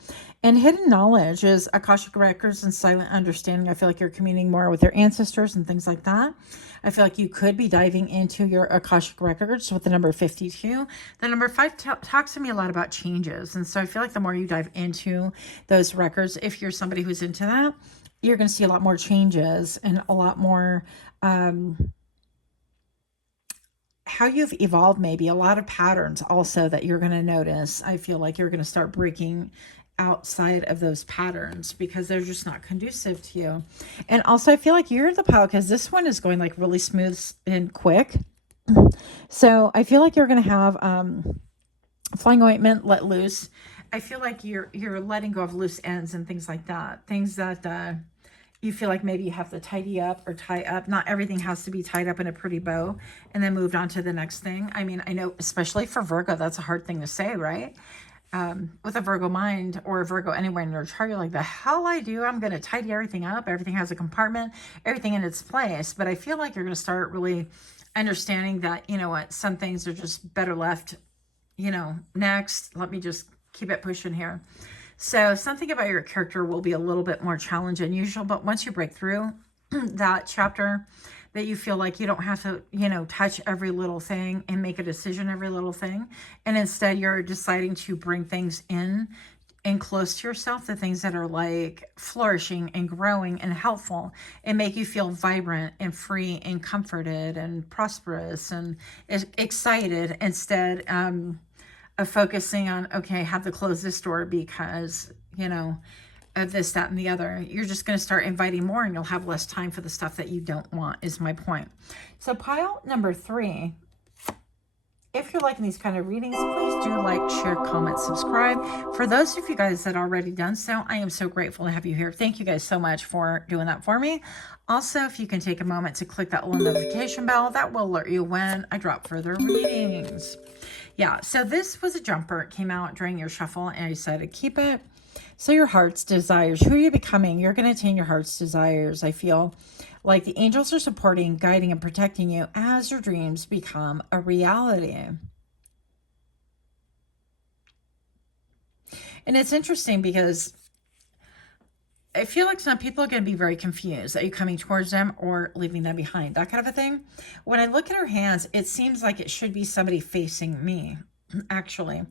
And hidden knowledge is Akashic records and silent understanding. I feel like you're communing more with your ancestors and things like that. I feel like you could be diving into your Akashic records with the number 52. The number 5 talks to me a lot about changes. And so I feel like the more you dive into those records, if you're somebody who's into that, you're going to see a lot more changes and a lot more how you've evolved, maybe a lot of patterns also that you're going to notice. I feel like you're going to start breaking outside of those patterns because they're just not conducive to you. And also I feel like you're the pile, because this one is going like really smooth and quick. So I feel like you're going to have flying ointment, let loose. I feel like you're letting go of loose ends and things like that. Things that you feel like maybe you have to tidy up or tie up. Not everything has to be tied up in a pretty bow and then moved on to the next thing. I mean, I know, especially for Virgo, that's a hard thing to say, right? With a Virgo mind or a Virgo anywhere in your chart, you're like, the hell I do? I'm going to tidy everything up. Everything has a compartment, everything in its place. But I feel like you're going to start really understanding that, you know what, some things are just better left, you know, next. Let me just keep it pushing here. So something about your character will be a little bit more challenging than usual. But once you break through that chapter, that you feel like you don't have to, you know, touch every little thing and make a decision every little thing. And instead you're deciding to bring things in and close to yourself, the things that are like flourishing and growing and helpful and make you feel vibrant and free and comforted and prosperous and excited, instead of focusing on, okay, I have to close this door because, you know, of this, that, and the other. You're just going to start inviting more, and you'll have less time for the stuff that you don't want, is my point. So pile number 3, if you're liking these kind of readings, please do like, share, comment, subscribe. For those of you guys that already done so, I am so grateful to have you here. Thank you guys so much for doing that for me. Also, if you can take a moment to click that little notification bell, that will alert you when I drop further readings. Yeah, so this was a jumper. It came out during your shuffle, and I decided to keep it. So your heart's desires, who are you becoming? You're going to attain your heart's desires. I feel like the angels are supporting, guiding, and protecting you as your dreams become a reality. And it's interesting because I feel like some people are going to be very confused. Are you coming towards them or leaving them behind? That kind of a thing. When I look at her hands, it seems like it should be somebody facing me, actually.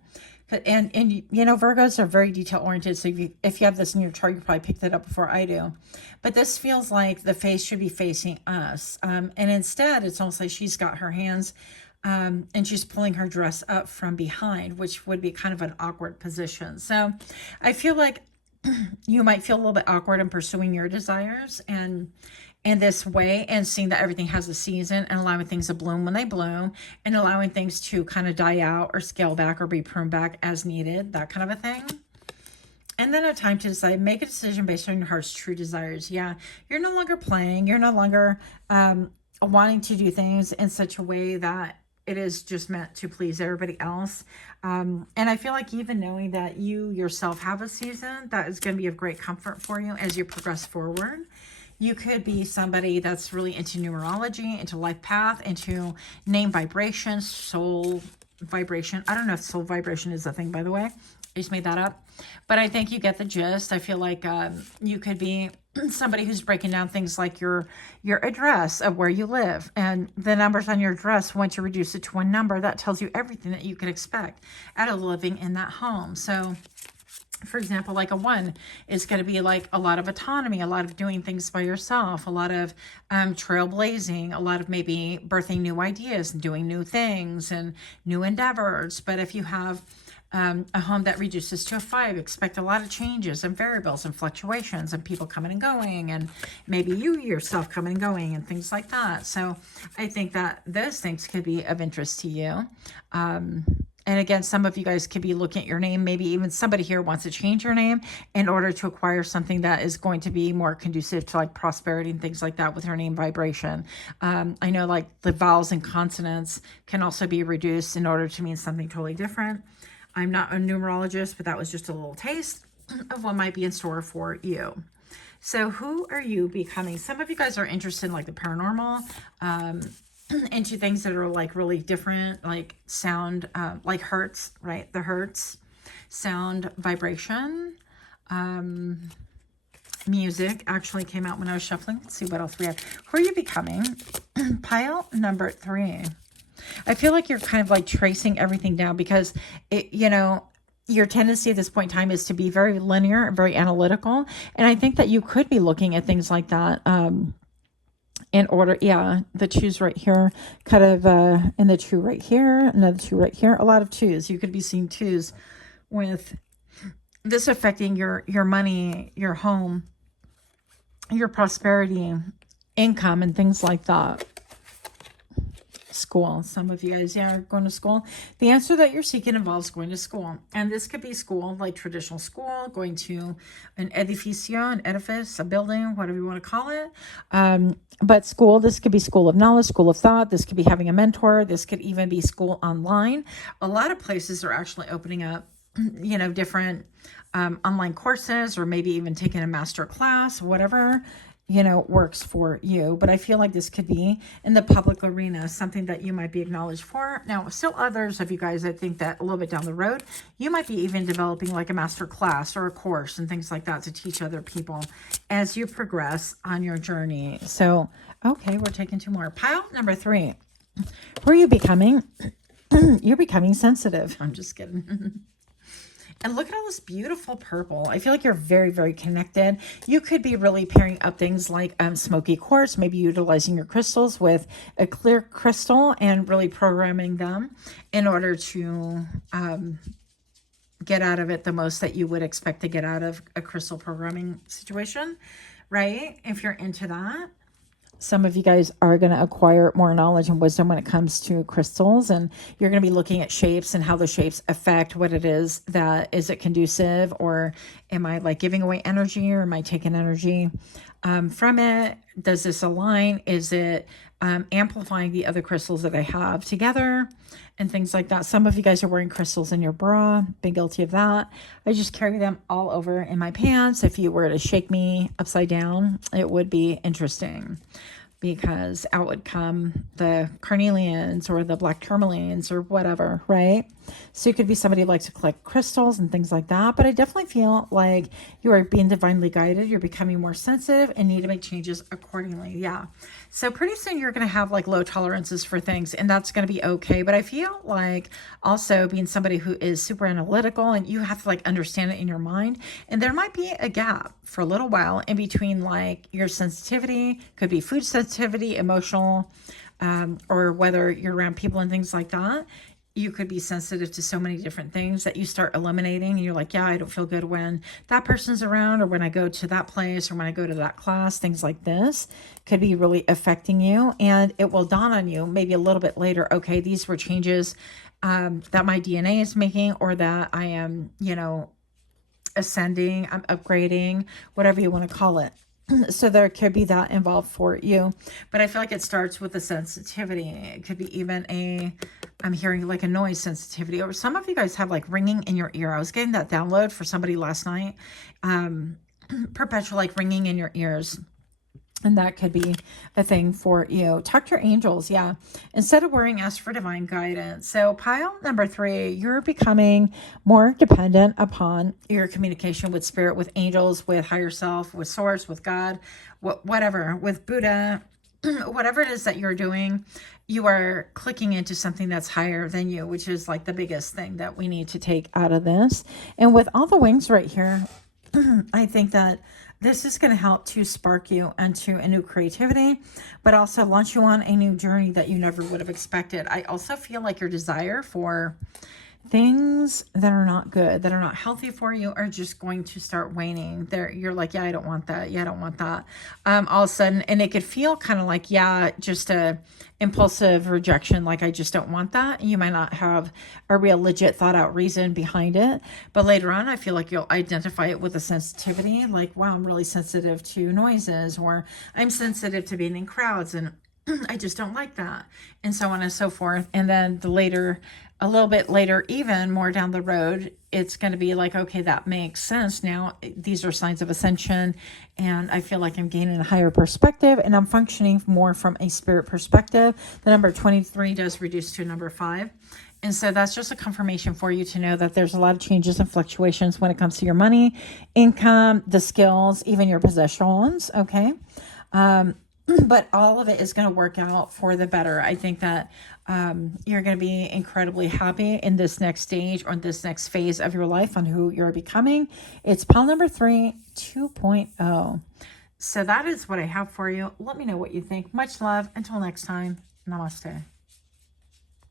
And you know, Virgos are very detail oriented. So if you have this in your chart, you probably picked that up before I do. But this feels like the face should be facing us. And instead, it's almost like she's got her hands and she's pulling her dress up from behind, which would be kind of an awkward position. So I feel like you might feel a little bit awkward in pursuing your desires and in this way, and seeing that everything has a season and allowing things to bloom when they bloom and allowing things to kind of die out or scale back or be pruned back as needed, that kind of a thing. And then a time to decide, make a decision based on your heart's true desires. Yeah, you're no longer playing. You're no longer wanting to do things in such a way that it is just meant to please everybody else. And I feel like even knowing that you yourself have a season, that is going to be of great comfort for you as you progress forward. You could be somebody that's really into numerology, into life path, into name vibration, soul vibration. I don't know if soul vibration is a thing, by the way. I just made that up. But I think you get the gist. I feel like you could be somebody who's breaking down things like your address of where you live. And the numbers on your address, once you reduce it to one number, that tells you everything that you could expect out of living in that home. So, for example, like a 1 is going to be like a lot of autonomy, a lot of doing things by yourself, a lot of trailblazing, a lot of maybe birthing new ideas and doing new things and new endeavors. But if you have a home that reduces to a 5, expect a lot of changes and variables and fluctuations and people coming and going, and maybe you yourself coming and going and things like that. So I think that those things could be of interest to you. And again, some of you guys could be looking at your name. Maybe even somebody here wants to change your name in order to acquire something that is going to be more conducive to like prosperity and things like that with her name vibration. I know like the vowels and consonants can also be reduced in order to mean something totally different. I'm not a numerologist, but that was just a little taste of what might be in store for you. So who are you becoming? Some of you guys are interested in like the paranormal, into things that are like really different, like sound, like hertz, right? The hertz, sound, vibration, music actually came out when I was shuffling. Let's see what else we have. Who are you becoming? Pile number 3. I feel like you're kind of like tracing everything down because it, you know, your tendency at this point in time is to be very linear and very analytical. And I think that you could be looking at things like that, in order. Yeah. The 2's right here, kind of, and the 2 right here, another 2 right here, a lot of 2's. You could be seeing 2's with this affecting your money, your home, your prosperity, income, and things like that. School. Some of you guys are going to school. The answer that you're seeking involves going to school. And this could be school, like traditional school, going to an edificio, an edifice, a building, whatever you want to call it. But school, this could be school of knowledge, school of thought. This could be having a mentor. This could even be school online. A lot of places are actually opening up, you know, different online courses, or maybe even taking a master class, whatever, you know, works for you. But I feel like this could be in the public arena, something that you might be acknowledged for. Now, still others of you guys, I think that a little bit down the road, you might be even developing like a master class or a course and things like that to teach other people as you progress on your journey. So, okay, we're taking 2 more. Pile number 3. Who are you becoming? You're becoming sensitive. I'm just kidding. And look at all this beautiful purple. I feel like you're very, very connected. You could be really pairing up things like smoky quartz, maybe utilizing your crystals with a clear crystal and really programming them in order to get out of it the most that you would expect to get out of a crystal programming situation, right? If you're into that. Some of you guys are going to acquire more knowledge and wisdom when it comes to crystals, and you're going to be looking at shapes and how the shapes affect what it is. That is it conducive, or am I like giving away energy, or am I taking energy from it? Does this align? Is it amplifying the other crystals that I have together and things like that? Some of you guys are wearing crystals in your bra. Been guilty of that. I just carry them all over in my pants. If you were to shake me upside down, it would be interesting, because out would come the carnelians or the black tourmalines or whatever, right? So you could be somebody who likes to collect crystals and things like that. But I definitely feel like you are being divinely guided. You're becoming more sensitive and need to make changes accordingly. Yeah. So pretty soon you're going to have like low tolerances for things, and that's going to be okay. But I feel like also being somebody who is super analytical, and you have to like understand it in your mind. And there might be a gap for a little while in between like your sensitivity, could be food sensitivity, emotional, or whether you're around people and things like that. You could be sensitive to so many different things that you start eliminating, and you're like, yeah, I don't feel good when that person's around, or when I go to that place, or when I go to that class. Things like this could be really affecting you, and it will dawn on you maybe a little bit later, okay, these were changes that my DNA is making, or that I am, you know, ascending, I'm upgrading, whatever you want to call it. So there could be that involved for you. But I feel like it starts with a sensitivity. It could be even I'm hearing like a noise sensitivity. Or some of you guys have like ringing in your ear. I was getting that download for somebody last night. Perpetual like ringing in your ears. And that could be a thing for you. Talk to your angels. Yeah. Instead of worrying, ask for divine guidance. So pile number 3, you're becoming more dependent upon your communication with spirit, with angels, with higher self, with source, with God, whatever, with Buddha, whatever it is that you're doing, you are clicking into something that's higher than you, which is like the biggest thing that we need to take out of this. And with all the wings right here, I think that this is going to help to spark you into a new creativity, but also launch you on a new journey that you never would have expected. I also feel like your desire for things that are not good, that are not healthy for you, are just going to start waning. You're like, yeah, I don't want that. Yeah, I don't want that. All of a sudden, and it could feel kind of like, yeah, just a impulsive rejection. Like, I just don't want that. You might not have a real legit thought out reason behind it. But later on, I feel like you'll identify it with a sensitivity. Like, wow, I'm really sensitive to noises, or I'm sensitive to being in crowds, and I just don't like that, and so on and so forth. And then a little bit later, even more down the road, it's going to be like, okay, that makes sense. Now, these are signs of ascension, and I feel like I'm gaining a higher perspective, and I'm functioning more from a spirit perspective. The number 23 does reduce to number 5. And so that's just a confirmation for you to know that there's a lot of changes and fluctuations when it comes to your money, income, the skills, even your possessions. Okay. But all of it is going to work out for the better. I think that you're going to be incredibly happy in this next stage, or this next phase of your life, on who you're becoming. It's pile number 3, 2.0. So that is what I have for you. Let me know what you think. Much love. Until next time. Namaste.